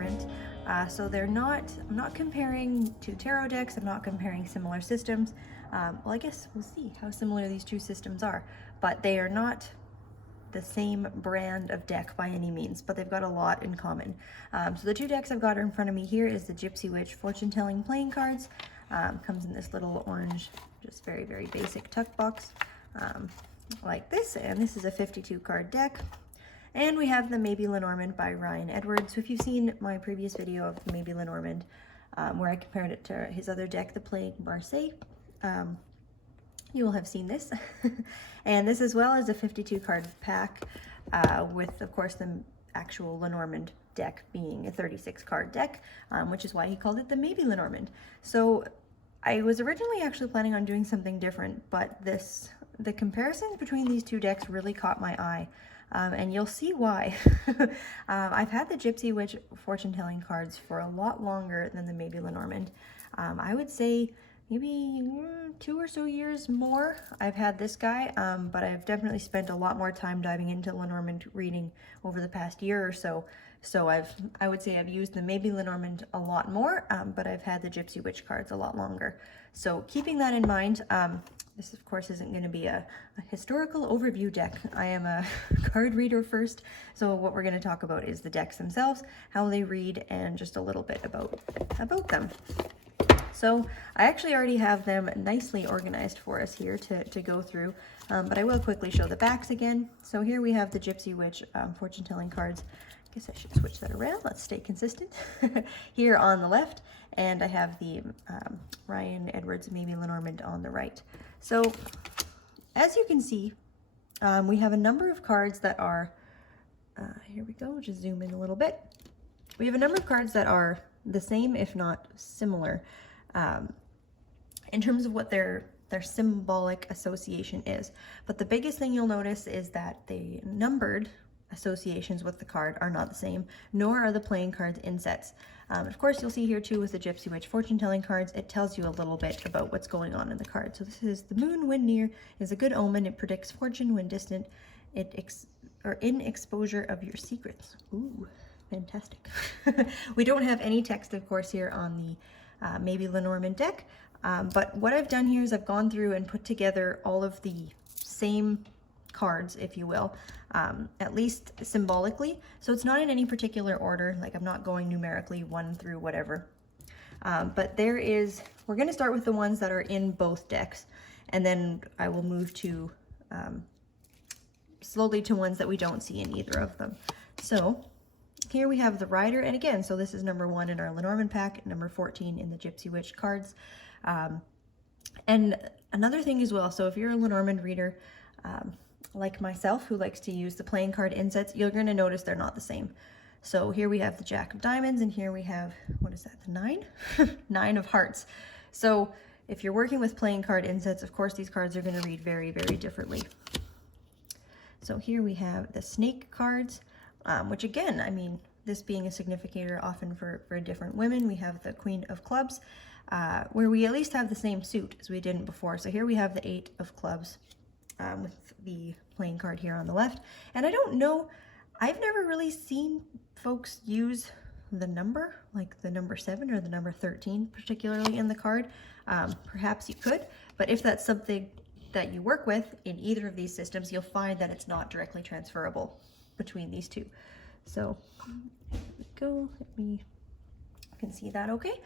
different. So I'm not comparing two tarot decks, I'm not comparing similar systems. Well, I guess we'll see how similar these two systems are, but they are not the same brand of deck by any means, but they've got a lot in common. So the two decks I've got in front of me here is the Gypsy Witch fortune telling playing cards. Comes in this little orange, just very, very basic tuck box, like this, and this is a 52 card deck. And we have the Maybe Lenormand by Ryan Edwards. So if you've seen my previous video of the Maybe Lenormand, where I compared it to his other deck, the Playing Marseille, you will have seen this. And this as well as a 52 card pack, with of course the actual Lenormand deck being a 36 card deck, which is why he called it the Maybe Lenormand. So I was originally actually planning on doing something different, but the comparison between these two decks really caught my eye. And you'll see why. I've had the Gypsy Witch fortune telling cards for a lot longer than the Maybe Lenormand. I would say maybe 2 or so years more I've had this guy, but I've definitely spent a lot more time diving into Lenormand reading over the past year or so. So I would say I've used the Maybe Lenormand a lot more, but I've had the Gypsy Witch cards a lot longer. So keeping that in mind, this of course isn't going to be a historical overview deck. I am a card reader first, so what we're going to talk about is the decks themselves, how they read, and just a little bit about them. So I actually already have them nicely organized for us here to go through, but I will quickly show the backs again. So here we have the Gypsy Witch fortune telling cards. I guess I should switch that around. Let's stay consistent. Here on the left, and I have the Ryan Edwards Maybe Lenormand on the right. So as you can see, we have a number of cards that are, here we go, just zoom in a little bit. We have a number of cards that are the same, if not similar, in terms of what their symbolic association is. But the biggest thing you'll notice is that the numbered associations with the card are not the same, nor are the playing cards in sets. Of course, you'll see here too with the Gypsy Witch fortune telling cards, it tells you a little bit about what's going on in the card. So this is the moon when near is a good omen. It predicts fortune when distant. Or in exposure of your secrets. Ooh, fantastic. We don't have any text, of course, here on the Maybe Lenormand deck, but what I've done here is I've gone through and put together all of the same cards, if you will, at least symbolically. So it's not in any particular order, like I'm not going numerically 1 through whatever. But we're going to start with the ones that are in both decks, and then I will move to slowly to ones that we don't see in either of them. So here we have the Rider, and again, so this is number 1 in our Lenormand pack, number 14 in the Gypsy Witch cards. And another thing as well, so if you're a Lenormand reader, like myself, who likes to use the playing card insets, you're going to notice they're not the same. So here we have the Jack of Diamonds, and here we have, what is that, the 9? 9 of Hearts. So if you're working with playing card insets, of course these cards are going to read very, very differently. So here we have the Snake cards, which again, I mean, this being a significator often for different women. We have the Queen of Clubs, where we at least have the same suit as we didn't before. So here we have the 8 of Clubs, with the playing card here on the left. And I don't know, I've never really seen folks use the number, like the number 7 or the number 13 particularly in the card. Perhaps you could, but if that's something that you work with in either of these systems, you'll find that it's not directly transferable between these two. So here we go. You can see that okay?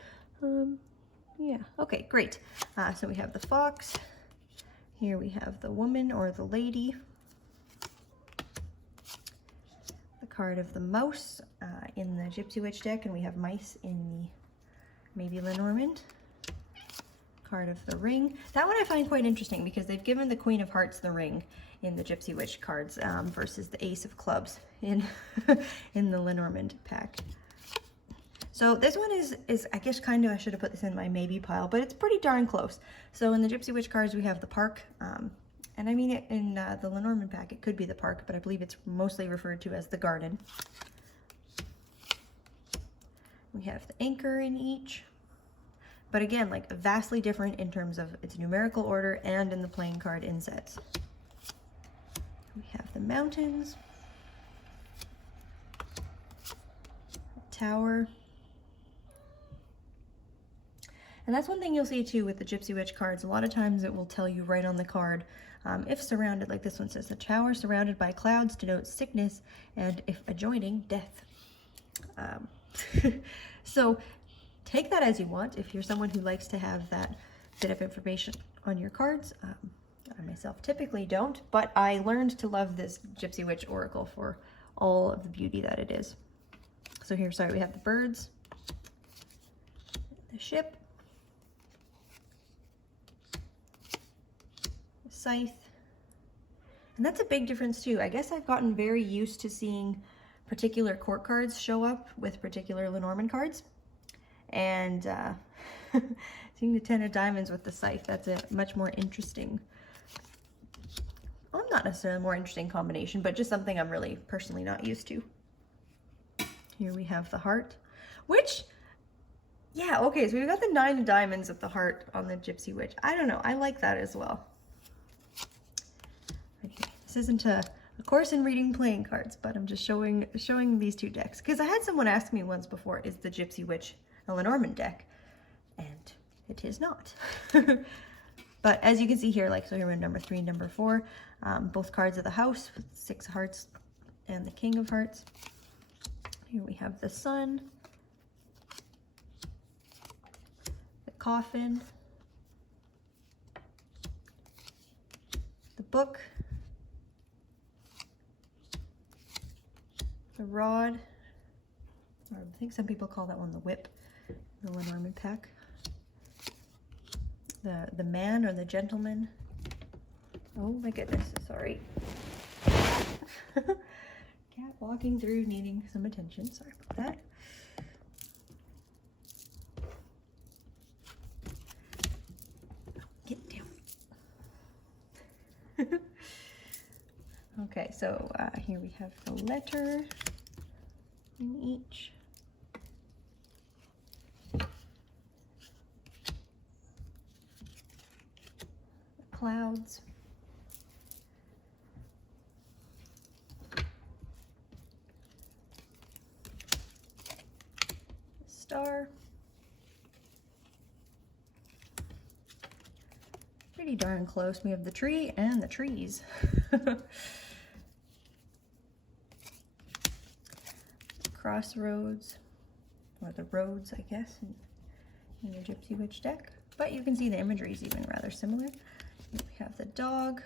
Yeah, okay, great. So we have the Fox. Here we have the Woman or the Lady. The card of the Mouse in the Gypsy Witch deck, and we have Mice in the Maybe Lenormand. Card of the Ring. That one I find quite interesting because they've given the Queen of Hearts the ring in the Gypsy Witch cards, versus the Ace of Clubs in in the Lenormand pack. So this one is I guess kind of, I should have put this in my maybe pile, but it's pretty darn close. So in the Gypsy Witch cards we have the Park, and I mean in the Lenormand pack it could be the Park, but I believe it's mostly referred to as the Garden. We have the Anchor in each, but again, like vastly different in terms of its numerical order and in the playing card insets. We have the Mountains, Tower. And that's one thing you'll see too with the Gypsy Witch cards. A lot of times it will tell you right on the card, if surrounded, like this one says, the tower surrounded by clouds denotes sickness, and if adjoining, death. So take that as you want. If you're someone who likes to have that bit of information on your cards, I myself typically don't, but I learned to love this Gypsy Witch Oracle for all of the beauty that it is. So here, sorry, we have the birds, the ship, the scythe, and that's a big difference too. I guess I've gotten very used to seeing particular court cards show up with particular Lenormand cards, and seeing the 10 of diamonds with the scythe, that's a much more interesting, well, not necessarily a more interesting combination, but just something I'm really personally not used to. Here we have the heart, which, yeah, okay, so we've got the 9 of diamonds with the heart on the Gypsy Witch. I don't know, I like that as well. Okay, this isn't a course in reading playing cards, but I'm just showing these two decks, because I had someone ask me once before, is the Gypsy Witch a Lenormand deck? And it is not. But as you can see here, like, so here we're number 3 and number 4, both cards of the house with 6 of hearts and the King of Hearts. Here we have the Sun, the Coffin, the Book, the Rod, or I think some people call that one the Whip, the Lenormand pack. The Man or the Gentleman. Oh my goodness, sorry. Cat walking through needing some attention, sorry about that. Get down. Okay, so here we have the letter in each. The clouds. The star. Pretty darn close. We have the tree and the trees. Crossroads, or the roads, I guess, in the Gypsy Witch deck. But you can see the imagery is even rather similar. We have the dog,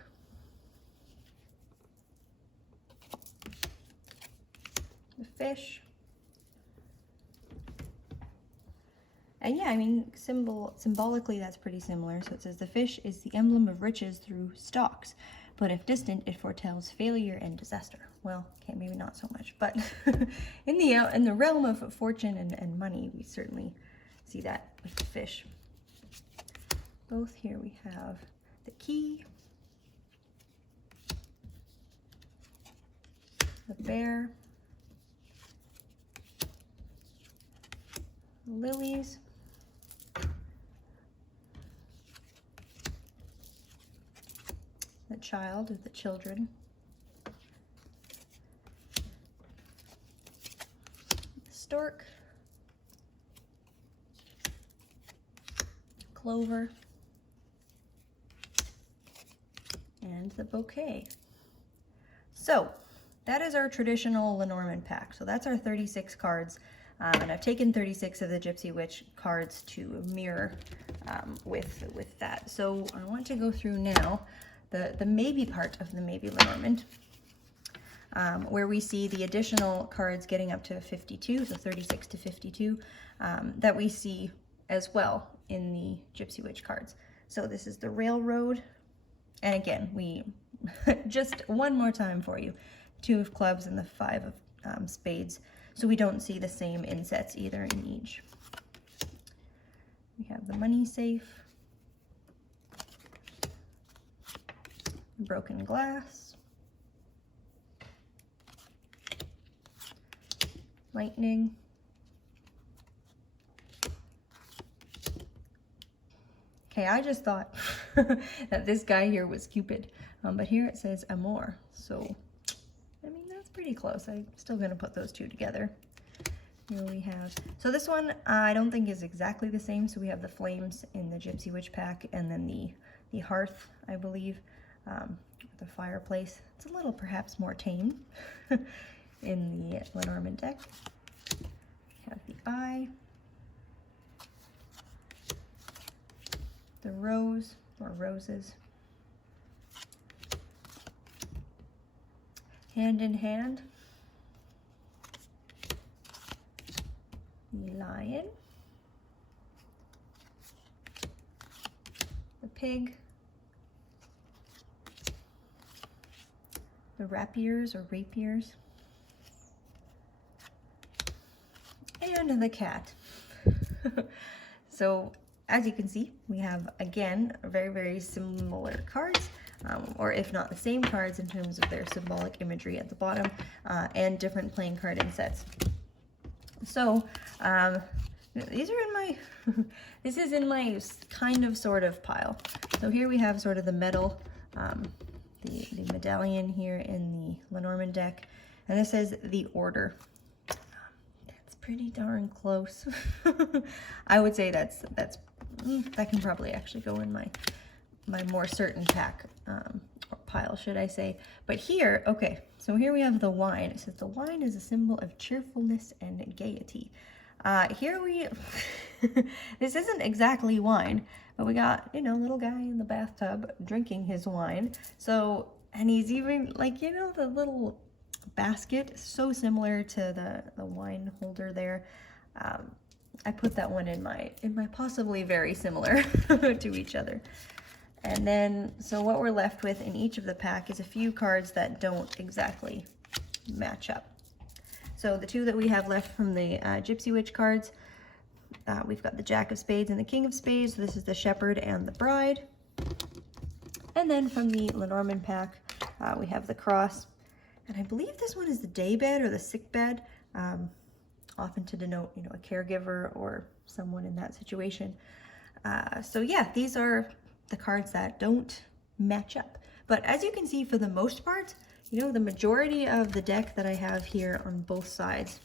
the fish, and yeah, I mean, symbolically that's pretty similar. So it says the fish is the emblem of riches through stalks, but if distant, it foretells failure and disaster. Well, okay, maybe not so much, but in the realm of fortune and money, we certainly see that with the fish. Both here we have the key, the bear, the lilies, the child or the children, the stork, clover, and the bouquet. So that is our traditional Lenormand pack. So that's our 36 cards. And I've taken 36 of the Gypsy Witch cards to mirror with that. So I want to go through now the maybe part of the Maybe Lenormand, where we see the additional cards getting up to 52, so 36 to 52, that we see as well in the Gypsy Witch cards. So this is the Railroad, and again, we just one more time for you, 2 of clubs and the 5 of spades, so we don't see the same insets either in each. We have the money safe, broken glass, lightning, okay, I just thought that this guy here was Cupid, but here it says Amour, so I mean that's pretty close. I'm still gonna put those two together. Here we have, so this one I don't think is exactly the same. So we have the flames in the Gypsy Witch pack, and then the hearth, I believe, the fireplace. It's a little perhaps more tame in the Lenormand deck. We have the eye, the rose or roses, hand in hand, the lion, the pig, the rapiers or rapiers, and the cat. So as you can see, we have again very, very similar cards, or if not the same cards in terms of their symbolic imagery at the bottom, and different playing card insets. So these are in my this is in my kind of sort of pile. So here we have sort of the metal, the medallion here in the Lenormand deck, and this says the Order. That's pretty darn close. I would say that can probably actually go in my more certain pack, or pile, should I say. But here, okay, so here we have the wine. It says the wine is a symbol of cheerfulness and gaiety. Here we, this isn't exactly wine, but we got, you know, little guy in the bathtub drinking his wine. So, and he's even like, you know, the little basket, so similar to the wine holder there. I put that one in my possibly very similar to each other. And then, so what we're left with in each of the pack is a few cards that don't exactly match up. So the two that we have left from the Gypsy Witch cards, we've got the Jack of Spades and the King of Spades. So this is the Shepherd and the Bride. And then from the Lenormand pack, we have the Cross. And I believe this one is the Daybed or the Sick Bed, often to denote, you know, a caregiver or someone in that situation. So yeah, these are the cards that don't match up. But as you can see, for the most part, you know, the majority of the deck that I have here on both sides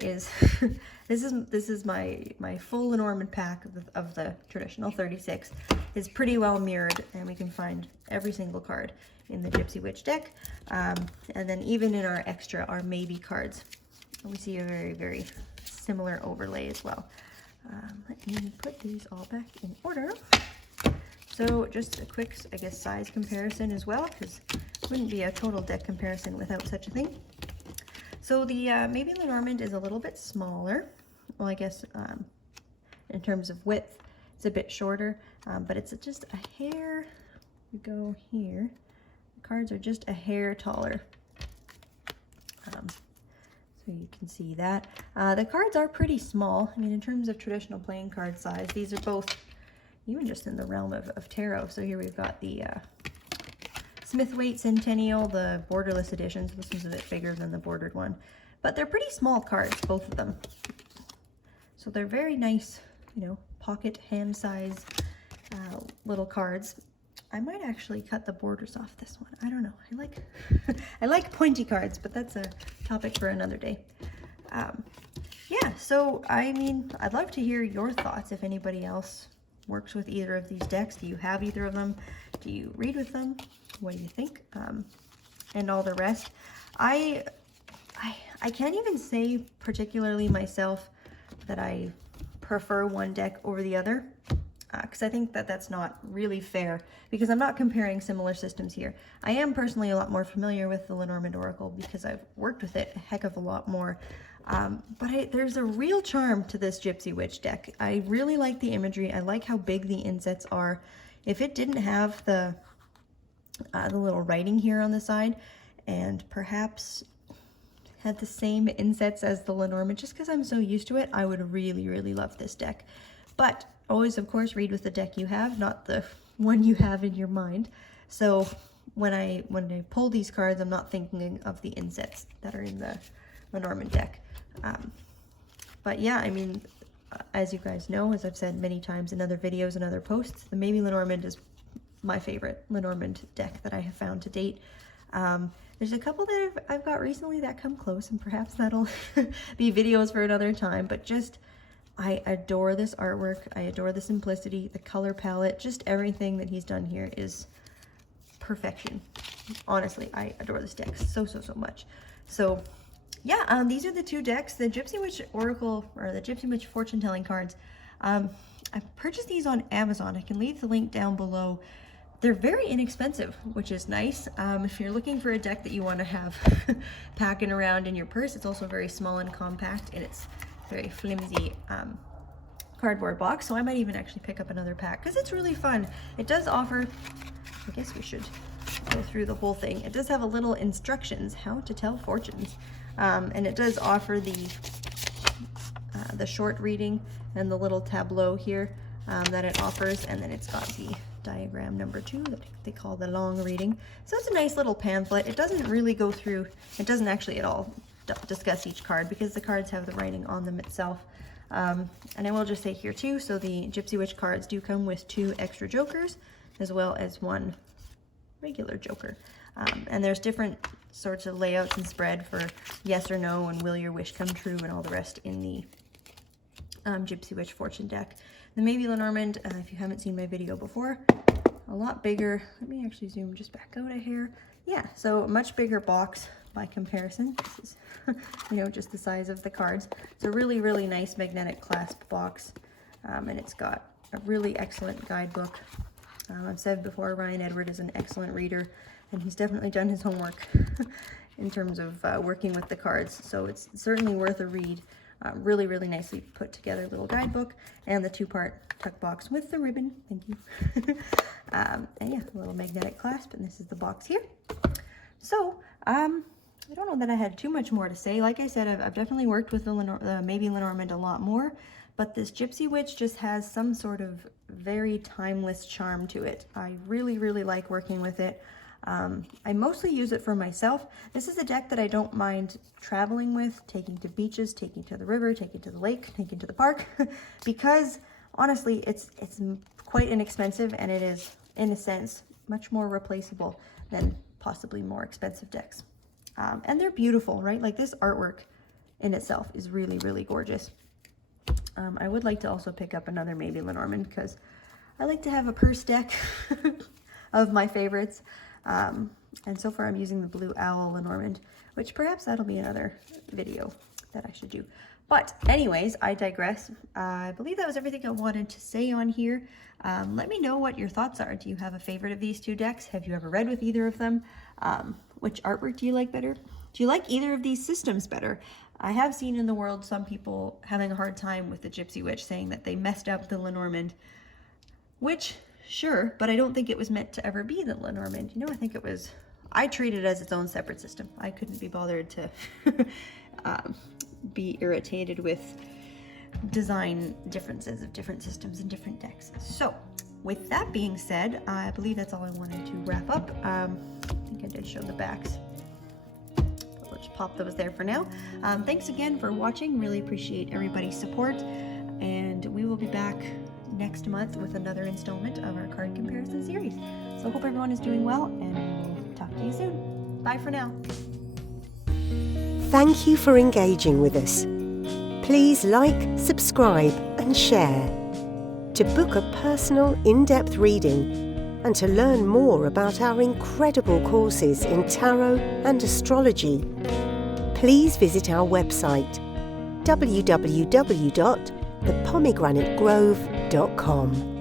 is this is my full Lenormand pack of the traditional 36 is pretty well mirrored, and we can find every single card in the Gypsy Witch deck. And then even in our extra, our maybe cards, we see a very, very similar overlay as well. Let me put these all back in order. So just a quick, I guess, size comparison as well, because it wouldn't be a total deck comparison without such a thing. So the Maybe Lenormand is a little bit smaller. Well, I guess in terms of width, it's a bit shorter, but it's just a hair. We go here. The cards are just a hair taller. So you can see that. The cards are pretty small. I mean, in terms of traditional playing card size, these are both even just in the realm of tarot. So here we've got the Smithwaite Centennial, the borderless editions. This one's a bit bigger than the bordered one, but they're pretty small cards, both of them. So they're very nice, you know, pocket hand size little cards. I might actually cut the borders off this one. I don't know. I like I like pointy cards, but that's a topic for another day. Yeah, so I mean, I'd love to hear your thoughts if anybody else works with either of these decks. Do you have either of them? Do you read with them? What do you think? And all the rest. I can't even say particularly myself that I prefer one deck over the other, because I think that that's not really fair, because I'm not comparing similar systems here. I am personally a lot more familiar with the Lenormand Oracle because I've worked with it a heck of a lot more. But there's a real charm to this Gypsy Witch deck. I really like the imagery. I like how big the insets are. If it didn't have the little writing here on the side, and perhaps had the same insets as the Lenormand, just because I'm so used to it, I would really, really love this deck. But always, of course, read with the deck you have, not the one you have in your mind. So when I pull these cards, I'm not thinking of the insets that are in the Lenormand deck. But yeah, I mean, as you guys know, as I've said many times in other videos and other posts, the Maybe Lenormand is my favorite Lenormand deck that I have found to date. There's a couple that I've got recently that come close, and perhaps that'll be videos for another time, but just, I adore this artwork. I adore the simplicity, the color palette, just everything that he's done here is perfection. Honestly, I adore this deck so much. So yeah, these are the two decks, the Gypsy Witch Oracle, or the Gypsy Witch Fortune Telling cards. I purchased these on Amazon. I can leave the link down below. They're very inexpensive, which is nice. If you're looking for a deck that you want to have packing around in your purse, it's also very small and compact, and it's very flimsy cardboard box. So I might even actually pick up another pack because it's really fun. It does offer, I guess we should go through the whole thing. It does have a little instructions how to tell fortunes, and it does offer the short reading and the little tableau here that it offers, and then it's got the diagram number 2 that they call the long reading. So it's a nice little pamphlet. It doesn't really go through, it doesn't actually at all discuss each card because the cards have the writing on them itself. And I will just say here too, so the Gypsy Witch cards do come with 2 extra jokers as well as 1 regular joker. And there's different sorts of layouts and spread for yes or no and will your wish come true and all the rest in the Gypsy Witch Fortune deck. The Maybe Lenormand, if you haven't seen my video before, a lot bigger. Let me actually zoom just back out a hair. Yeah, so a much bigger box by comparison. This is, you know, just the size of the cards. It's a really nice magnetic clasp box, and it's got a really excellent guidebook. I've said before, Ryan Edward is an excellent reader, and he's definitely done his homework in terms of working with the cards, so it's certainly worth a read. Really nicely put together little guidebook, and the 2-part tuck box with the ribbon. Thank you. And yeah, a little magnetic clasp, and this is the box here. So I don't know that I had too much more to say. Like I said, I've definitely worked with the Maybe Lenormand a lot more, but this Gypsy Witch just has some sort of very timeless charm to it. I really like working with it. I mostly use it for myself. This is a deck that I don't mind traveling with, taking to beaches, taking to the river, taking to the lake, taking to the park, because honestly, it's quite inexpensive, and it is, in a sense, much more replaceable than possibly more expensive decks. And they're beautiful, right? Like, this artwork in itself is really gorgeous. I would like to also pick up another Maybe Lenormand because I like to have a purse deck of my favorites. And so far I'm using the Blue Owl Lenormand, which perhaps that'll be another video that I should do. But anyways, I digress. I believe that was everything I wanted to say on here. Let me know what your thoughts are. Do you have a favorite of these 2 decks? Have you ever read with either of them? Which artwork do you like better? Do you like either of these systems better? I have seen in the world some people having a hard time with the Gypsy Witch, saying that they messed up the Lenormand, which, sure, but I don't think it was meant to ever be the Lenormand. You know, I think it was, I treat it as its own separate system. I couldn't be bothered to be irritated with design differences of different systems and different decks. So with that being said, I believe that's all I wanted to wrap up. I think I did show the backs. We'll just pop those there for now. Thanks again for watching. Really appreciate everybody's support, and we will be back next month with another installment of our card comparison series. So hope everyone is doing well, and we'll talk to you soon. Bye for now. Thank you for engaging with us. Please like, subscribe and share. To book a personal, in-depth reading and to learn more about our incredible courses in tarot and astrology, please visit our website www.thepomegranate.grove.com.